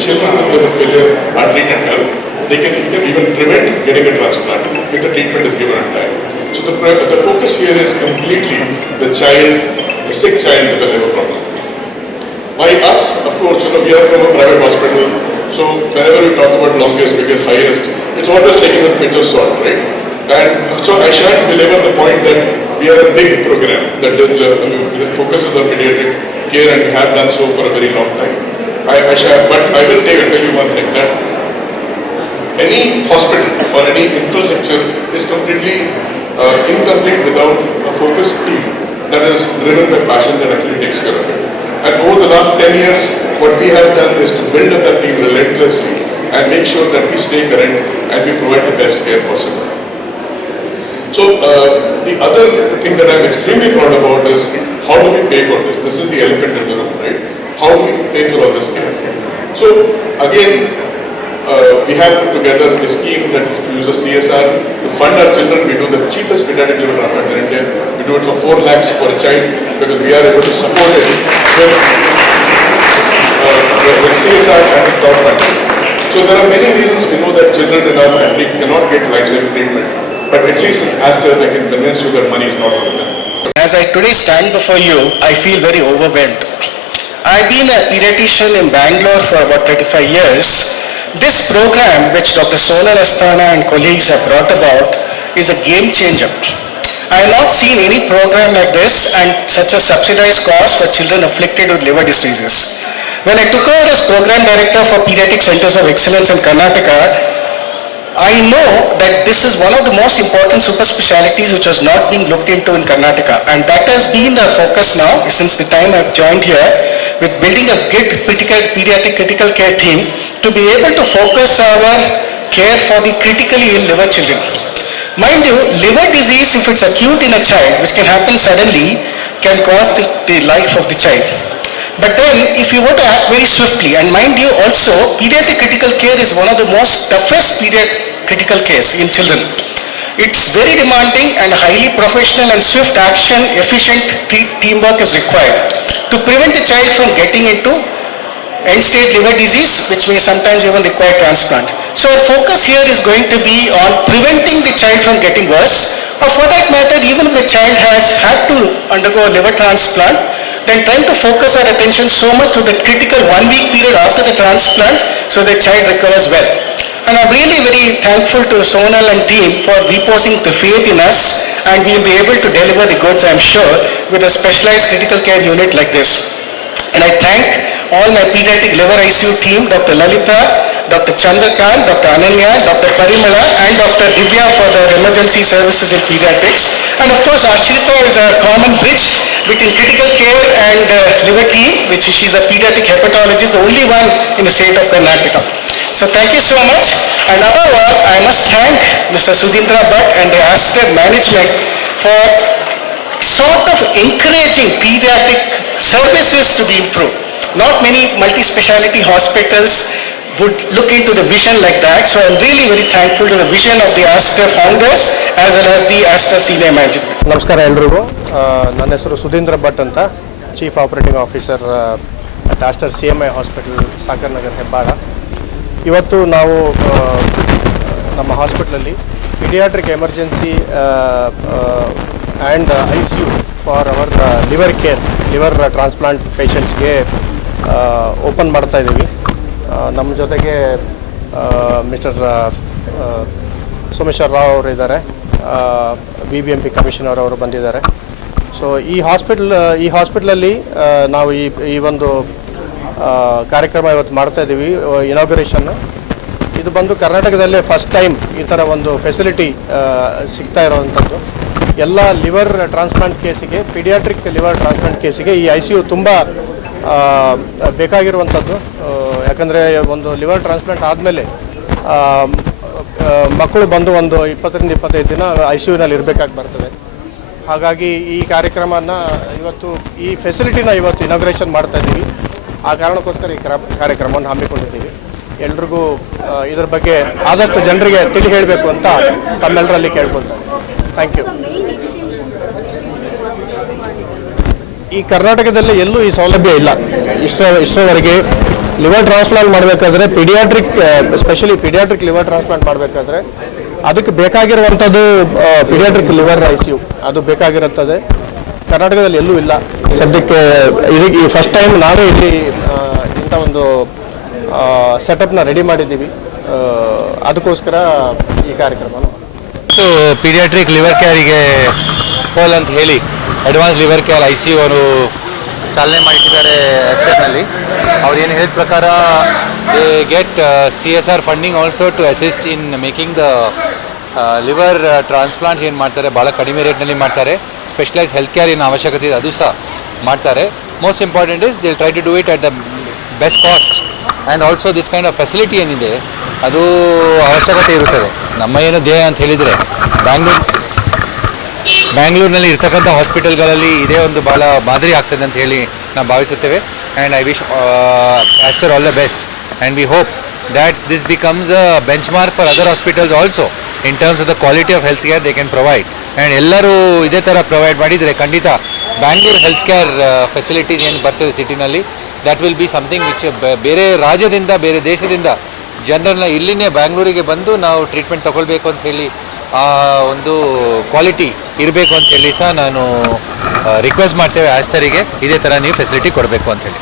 children with liver failure are treated well, they can even prevent getting a transplant if the treatment is given on time. So the focus here is completely the child, the sick child with a liver problem. By us, of course, we are from a private hospital, so whenever we talk about longest, biggest, highest, it's always taken with a pinch of salt, right? And so I shan't belabor the point that we are a big program that focuses on pediatric care, and we have done so for a very long time. But I will tell you one thing, that any hospital or any infrastructure is completely incomplete without a focused team that is driven by passion that actually takes care of it. And over the last 10 years, what we have done is to build up that team relentlessly and make sure that we stay current and we provide the best care possible. So the other thing that I'm extremely proud about is how do we pay for this? This is the elephant in the room, right? How do we pay for all this care? So again, we have put together a scheme that uses CSR to fund our children. We do the cheapest pediatric liver transplant in India. We do it for 4 lakhs for a child because we are able to support it with CSR and with crowdfunding. So there are many reasons we know that children in our country cannot get life-saving treatment. But at least as I can convince you that money is not one of them. As I today stand before you, I feel very overwhelmed. I've been a pediatrician in Bangalore for about 35 years. This program which Dr. Sonal Asthana and colleagues have brought about is a game changer. I have not seen any program like this and such a subsidized cost for children afflicted with liver diseases. When I took over as Program Director for Pediatric Centers of Excellence in Karnataka, I know that this is one of the most important super specialties which was not being looked into in Karnataka, and that has been the focus now since the time I've joined here, with building a good pediatric critical care team to be able to focus our care for the critically ill liver children. Mind you, liver disease, if it's acute in a child, which can happen suddenly, can cause the life of the child. But then, if you were to act very swiftly, and mind you also, pediatric critical care is one of the most toughest pediatric critical cares in children. It's very demanding, and highly professional and swift action, efficient teamwork is required to prevent the child from getting into end-stage liver disease, which may sometimes even require transplant. So our focus here is going to be on preventing the child from getting worse, or for that matter, even if the child has had to undergo a liver transplant, then trying to focus our attention so much to the critical 1 week period after the transplant so the child recovers well. And I'm really very thankful to Sonal and team for reposing the faith in us, and we'll be able to deliver the goods, I'm sure, with a specialized critical care unit like this. And I thank all my pediatric liver ICU team, Dr. Lalita, Dr. Chandrakant, Dr. Ananya, Dr. Parimala, and Dr. Divya for their emergency services in pediatrics. And of course, Ashrita is a common bridge between critical care and liver team, which she's a pediatric hepatologist, the only one in the state of Karnataka. So thank you so much. And above all, I must thank Mr. Sudhindra Bhatt and the Aster management for sort of encouraging pediatric services to be improved. Not many multi-speciality hospitals would look into the vision like that. So I'm really very thankful to the vision of the Aster founders as well as the Aster senior management. ನಮಸ್ಕಾರ ಎಲ್ರಿಗೂ. ನನ್ನ ಹೆಸರು ಸುಧೀಂದ್ರ ಭಟ್ ಅಂತ, chief operating officer at Aster CMI hospital, Sagar Nagar, Hebbal. ಇವತ್ತು ನಾವು ನಮ್ಮ ಹಾಸ್ಪಿಟಲಲ್ಲಿ paediatric emergency and ICU for our liver care, liver transplant ಪೇಷಂಟ್ಸ್ಗೆ ಓಪನ್ ಮಾಡ್ತಾ ಇದ್ದೀವಿ. ನಮ್ಮ ಜೊತೆಗೆ ಮಿಸ್ಟರ್ ಸೋಮೇಶ್ವರ ರಾವ್ ಅವರು ಇದ್ದಾರೆ, BBMP ಕಮಿಷನರ್ ಅವರು ಬಂದಿದ್ದಾರೆ. ಸೊ ಈ ಹಾಸ್ಪಿಟಲಲ್ಲಿ ನಾವು ಈ ಒಂದು ಕಾರ್ಯಕ್ರಮ ಇವತ್ತು ಮಾಡ್ತಾ ಇದ್ದೀವಿ, ಇನಾಗ್ಯುರೇಷನ್ನು. ಇದು ಬಂದು ಕರ್ನಾಟಕದಲ್ಲೇ ಫಸ್ಟ್ ಟೈಮ್ ಈ ಥರ ಒಂದು ಫೆಸಿಲಿಟಿ ಸಿಗ್ತಾ ಇರೋವಂಥದ್ದು. ಎಲ್ಲ ಲಿವರ್ ಟ್ರಾನ್ಸ್ಪ್ಲಾಂಟ್ ಕೇಸಿಗೆ, ಪೀಡಿಯಾಟ್ರಿಕ್ ಲಿವರ್ ಟ್ರಾನ್ಸ್ಪ್ಲಾಂಟ್ ಕೇಸಿಗೆ ಈ ICU ತುಂಬ ಬೇಕಾಗಿರುವಂಥದ್ದು. ಯಾಕಂದರೆ ಒಂದು ಲಿವರ್ ಟ್ರಾನ್ಸ್ಪ್ಲಾಂಟ್ ಆದಮೇಲೆ ಮಕ್ಕಳು ಬಂದು ಒಂದು 20-25 ದಿನ ICUನಲ್ಲಿ ಇರಬೇಕಾಗಿ ಬರ್ತದೆ. ಹಾಗಾಗಿ ಈ ಕಾರ್ಯಕ್ರಮನ ಈ ಫೆಸಿಲಿಟಿನ ಇವತ್ತು ಇನಾಗ್ರೇಷನ್ ಮಾಡ್ತಾ ಇದ್ದೀವಿ. ಆ ಕಾರಣಕ್ಕೋಸ್ಕರ ಈ ಕಾರ್ಯಕ್ರಮವನ್ನು ಹಮ್ಮಿಕೊಂಡಿದ್ದೀವಿ. ಎಲ್ರಿಗೂ ಇದ್ರ ಬಗ್ಗೆ ಆದಷ್ಟು ಜನರಿಗೆ ತಿಳಿ ಹೇಳಬೇಕು ಅಂತ ತಮ್ಮೆಲ್ಲರಲ್ಲಿ ಕೇಳ್ಕೊಳ್ತಾರೆ. Thank you. ಈ ಕರ್ನಾಟಕದಲ್ಲಿ ಎಲ್ಲೂ ಈ ಸೌಲಭ್ಯ ಇಲ್ಲ. ಇಷ್ಟರವರೆಗೆ ಲಿವರ್ ಟ್ರಾನ್ಸ್ಪ್ಲಾಂಟ್ ಮಾಡಬೇಕಾದ್ರೆ ಸ್ಪೆಷಲಿ ಪಿಡಿಯಾಟ್ರಿಕ್ ಲಿವರ್ ಟ್ರಾನ್ಸ್ಪ್ಲಾಂಟ್ ಮಾಡಬೇಕಾದ್ರೆ ಅದಕ್ಕೆ ಬೇಕಾಗಿರುವಂಥದ್ದು ಪಿಡಿಯಾಟ್ರಿಕ್ ಲಿವರ್ ICU ಅದು ಬೇಕಾಗಿರುತ್ತದೆ. ಕರ್ನಾಟಕದಲ್ಲಿ ಎಲ್ಲೂ ಇಲ್ಲ ಸದ್ಯಕ್ಕೆ. ಇದಕ್ಕೆ ಫಸ್ಟ್ ಟೈಮ್ ನಾವೇ ಇಲ್ಲಿ ಇಂಥ ಒಂದು ಸೆಟಪ್ನ ರೆಡಿ ಮಾಡಿದ್ದೀವಿ. ಅದಕ್ಕೋಸ್ಕರ ಈ ಕಾರ್ಯಕ್ರಮ. ಪೀಡಿಯಾಟ್ರಿಕ್ ಲಿವರ್ ಕೇರಿಗೆ ಪೋಲ್ ಅಂತ ಹೇಳಿ ಅಡ್ವಾನ್ಸ್ ಲಿವರ್ ಕೇರ್ ICU ಅವರು ಚಾಲನೆ ಮಾಡಿದ್ದಾರೆ ಎಸ್ಟೇಟ್ನಲ್ಲಿ. ಅವ್ರು ಏನು ಹೇಳಿದ ಪ್ರಕಾರ they get CSR funding also to assist in making the liver transplant ಏನು ಮಾಡ್ತಾರೆ ಭಾಳ ಕಡಿಮೆ ರೇಟ್ನಲ್ಲಿ ಮಾಡ್ತಾರೆ. ಸ್ಪೆಷಲೈಸ್ ಹೆಲ್ತ್ ಕೇರ್ ಏನು ಅವಶ್ಯಕತೆ ಇದೆ ಅದು ಸಹ ಮಾಡ್ತಾರೆ. Most important is they try to do it at the best cost and also this kind of facility ಏನಿದೆ ಅದು ಅವಶ್ಯಕತೆ ಇರುತ್ತದೆ. ನಮ್ಮ ಏನು ಧ್ಯೇಯ ಅಂತ ಹೇಳಿದರೆ ಬ್ಯಾಂಗ್ಳೂರಿನಲ್ಲಿ ಇರ್ತಕ್ಕಂಥ ಹಾಸ್ಪಿಟಲ್ಗಳಲ್ಲಿ ಇದೇ ಒಂದು ಭಾಳ ಮಾದರಿ ಆಗ್ತದೆ ಅಂತ ಹೇಳಿ ನಾವು ಭಾವಿಸುತ್ತೇವೆ. And I wish Aster all the best and we hope that this becomes a bench mark for other hospitals also in terms of the quality of health care they can provide. And ಎಲ್ಲರೂ ಇದೇ ಥರ provide ಮಾಡಿದರೆ ಖಂಡಿತ Bangalore health care facilities ಏನು ಬರ್ತದೆ ಸಿಟಿನಲ್ಲಿ that will be something which ಬೇರೆ ರಾಜ್ಯದಿಂದ ಬೇರೆ ದೇಶದಿಂದ ಜನರನ್ನ ಇಲ್ಲಿನೇ ಬ್ಯಾಂಗ್ಳೂರಿಗೆ ಬಂದು ನಾವು ಟ್ರೀಟ್ಮೆಂಟ್ ತೊಗೊಳ್ಬೇಕು ಅಂತ ಹೇಳಿ ಆ ಒಂದು ಕ್ವಾಲಿಟಿ ಇರಬೇಕು ಅಂತ ಹೇಳಿ ಸಹ ನಾನು ರಿಕ್ವೆಸ್ಟ್ ಮಾಡ್ತೇವೆ ಆಸ್ಟರಿಗೆ ಇದೇ ಥರ ನೀವು ಫೆಸಿಲಿಟಿ ಕೊಡಬೇಕು ಅಂತ ಹೇಳಿ.